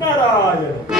ನಾರಾಯಣ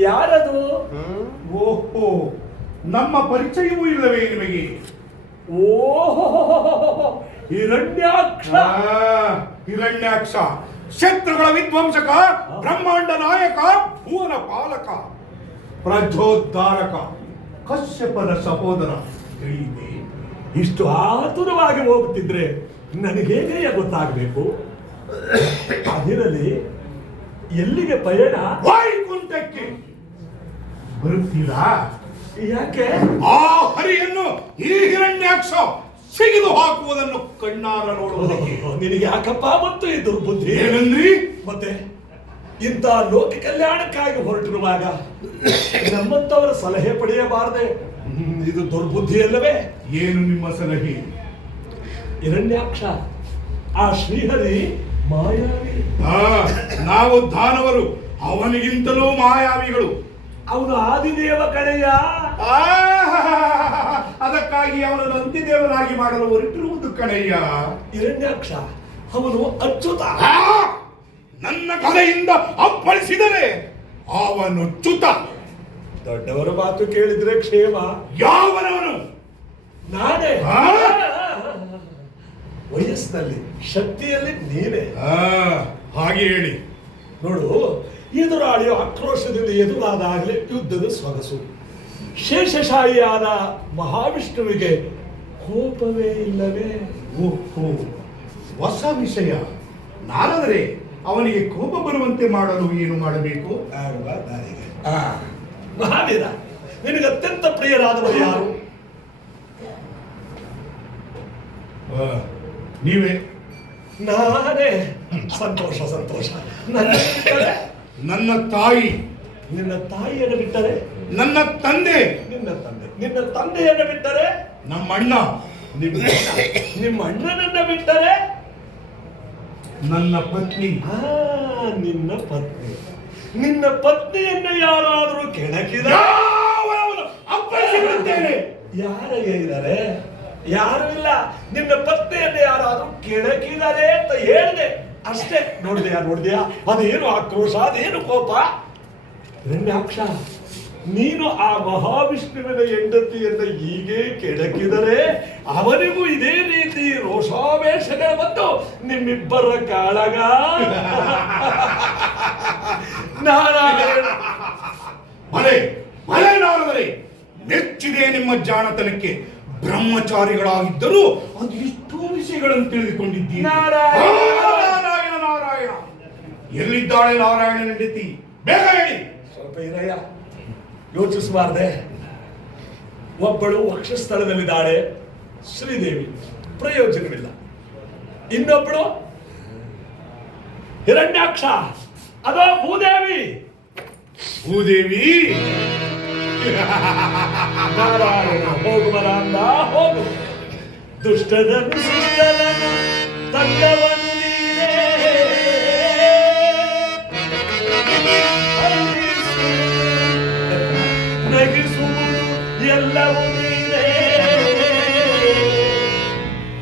ಯಾರದು? ಓಹೋ ನಮ್ಮ ಪರಿಚಯವೂ ಇಲ್ಲವೇ ನಿಮಗೆ? ಓಹೋ ಹಿರಣ್ಯಾಕ್ಷ. ಹಿರಣ್ಯಾಕ್ಷ. ಶತ್ರುಗಳ ವಿಧ್ವಂಸಕ ಬ್ರಹ್ಮಾಂಡ ನಾಯಕ ಭುವನ ಪಾಲಕ ಪ್ರಜೋದ್ಧಾರಕ. ಕಶ್ಯಪನ ಸಹೋದರ ತಿಳಿಯಿದೆ ಇಷ್ಟು ಆತುರವಾಗಿ ಹೋಗುತ್ತಿದ್ರೆ ಹೇಗೆ ಗೊತ್ತಾಗಬೇಕು? ಅದಿರಲಿ ಎಲ್ಲಿಗೆ ಪಯಣ? ವೈಕುಂಠಕ್ಕೆ. ಬರುತ್ತೀರಾ? ಯಾಕೆ? ಆ ಹರಿಯನ್ನು ಈ ಹಿರಣ್ಯಾಕ್ಷ ಸಿಗಿದು ಹಾಕುವುದನ್ನು ಕಣ್ಣಾರ ನೋಡುವುದಕ್ಕೆ. ನಿನಗೆ ಯಾಕಪ್ಪ ಮತ್ತು ಈ ದುರ್ಬುದ್ಧಿ? ಏನಂದ್ರಿ ಮತ್ತೆ ಇಂಥ ಲೋಕ ಕಲ್ಯಾಣಕ್ಕಾಗಿ ಹೊರಟಿರುವಾಗ ನಮ್ಮಂತವರ ಸಲಹೆ ಪಡೆಯಬಾರದೆ. ಇದು ದುರ್ಬುದ್ಧಿ ಅಲ್ಲವೇ? ಏನು ನಿಮ್ಮ ಸಲಹೆ? ಹಿರಣ್ಯಾಕ್ಷ ಆ ಶ್ರೀಹರಿ ಮಾಯಾವಿ. ನಾವು ದಾನವರು ಅವನಿಗಿಂತಲೂ ಮಾಯಾವಿಗಳು. ಅವನು ಆದಿದೇವ ಕಡೆಯ. ಅದಕ್ಕಾಗಿ ಅವನನ್ನು ಅಂತ್ಯದೇವನಾಗಿ ಮಾಡಲು ಹೊರಟಿರುವುದು ಕಣಯ್ಯ ಹಿರಣ್ಯಾಕ್ಷ ಅವನು ಅಚ್ಚುತ. ನನ್ನ ಕಲೆಯಿಂದ ಅಪ್ಪಳಿಸಿದರೆ ಅವನು ಚ್ಯುತ. ದೊಡ್ಡವರ ಮಾತು ಕೇಳಿದ್ರೆ ಕ್ಷೇಮ. ಯಾವನವನು? ನಾನೇ. ಆ? ವಯಸ್ಸಿನಲ್ಲಿ ಶಕ್ತಿಯಲ್ಲಿ ನೀನೇ. ಹಾಗೆ ಹೇಳಿ. ನೋಡು ಎದುರಾಳಿಯು ಆಕ್ರೋಶದಿಂದ ಎದುರಾದಾಗಲೇ ಯುದ್ಧದ ಸೊಗಸು. ಶೇಷಶಾಹಿಯಾದ ಮಹಾವಿಷ್ಣುವಿಗೆ ಕೋಪವೇ ಇಲ್ಲವೇ? ಓಹೋ ಹೊಸ ವಿಷಯ. ನಾನಾದರೆ ಅವನಿಗೆ ಕೋಪ ಬರುವಂತೆ ಮಾಡಲು ಏನು ಮಾಡಬೇಕು? ಆಡುವ ದಾರಿಗೆ. ಆ, ಮಹಾವೀರ ನಿನಗೆ ಅತ್ಯಂತ ಪ್ರಿಯರಾದವರು ಯಾರು? ನೀವೇ. ನಾನೇ. ಸಂತೋಷ ಸಂತೋಷ. ನನ್ನ ತಾಯಿ. ನಿನ್ನ ತಾಯಿಯನ್ನು ಬಿಟ್ಟರೆ? ನನ್ನ ತಂದೆ. ನಿನ್ನ ತಂದೆ. ನಿನ್ನ ತಂದೆಯನ್ನು ಬಿಟ್ಟರೆ? ನಮ್ಮಣ್ಣ. ನಿಮ್ಮ ನಿಮ್ಮ ಅಣ್ಣನನ್ನ ಬಿಟ್ಟರೆ? ನನ್ನ ಪತ್ನಿ. ನಿನ್ನ ಪತ್ನಿ. ನಿನ್ನ ಪತ್ನಿಯನ್ನ ಯಾರಾದರೂ ಕೆಣಕಿದ? ಯಾವನವನು ಅಪ್ಪಳಿಸಿ ಬಿಡುತ್ತೇನೆ ಯಾರಿಗೆ ಇದ್ದಾರೆ ಯಾರು ಇಲ್ಲ. ನಿನ್ನ ಪತ್ನಿಯನ್ನ ಯಾರಾದರೂ ಕೆಣಕಿದ್ದಾರೆ ಅಂತ ಹೇಳಿದೆ. ಅಷ್ಟೇ. ನೋಡಿದೆಯಾ ನೋಡಿದೆಯಾ? ಅದೇನು ಆಕ್ರೋಶ ಅದೇನು ಕೋಪ? ಹಿರಣ್ಯಾಕ್ಷ ನೀನು ಆ ಮಹಾವಿಷ್ಣುವಿನ ಹೆಂಡತಿಯನ್ನು ಹೀಗೆ ಕೆಡಕಿದರೆ ಅವನಿಗೂ ಇದೇ ರೀತಿ ರೋಷಾವೇಶಗಳು ಬಂದು ನಿಮ್ಮಿಬ್ಬರ ಕಾಳಗ. ನಾರಾಯಣ. ಮಳೆ ಮಲೆ ನಾರದರೆ ನೆಚ್ಚಿದೆ ನಿಮ್ಮ ಜಾಣತನಕ್ಕೆ. ಬ್ರಹ್ಮಚಾರಿಗಳಾಗಿದ್ದರೂ ಅದು ಎಷ್ಟೋ ವಿಷಯಗಳನ್ನು ತಿಳಿದುಕೊಂಡಿದ್ದೀನಿ ನಾರಾಯಣ. ನಾರಾಯಣ ನಾರಾಯಣ. ಎಲ್ಲಿದ್ದಾಳೆ ನಾರಾಯಣ ಹೆಂಡತಿ? ಬೇಗ ಹೇಳಿ. ಸ್ವಲ್ಪ ಇರಯ್ಯ. ಯೋಚಿಸಬಾರ್ದೆ. ಒಬ್ಬಳು ವಕ್ಷಸ್ಥಳದಲ್ಲಿದ್ದಾಳೆ. ಶ್ರೀದೇವಿ, ಪ್ರಯೋಜನವಿಲ್ಲ. ಇನ್ನೊಬ್ಬಳು ಹಿರಣ್ಯಾಕ್ಷ. ಅದೋ ಭೂದೇವಿ. ಭೂದೇವಿ? ಹೋಗು ಬರ ಹೋಗು. ಶಿಷ್ಟರನ್ನು ತಂದವನು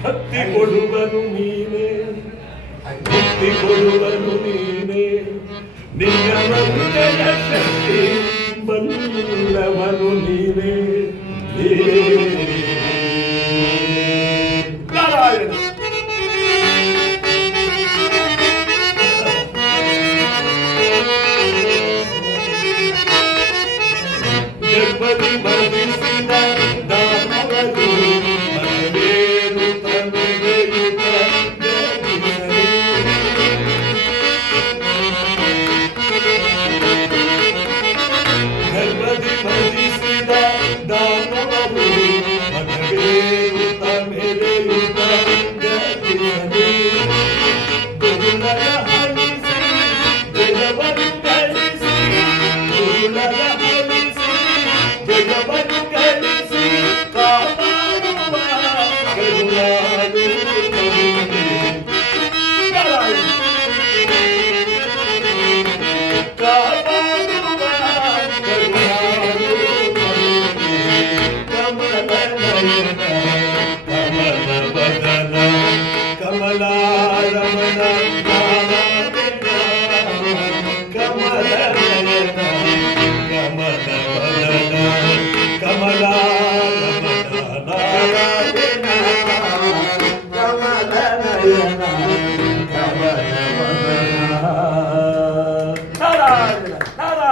ಹತ್ತಿ ಕೊಡುವನು ನೀನೇ. ಹತ್ತಿ ಕೊಡುವನು ನೀನೇ.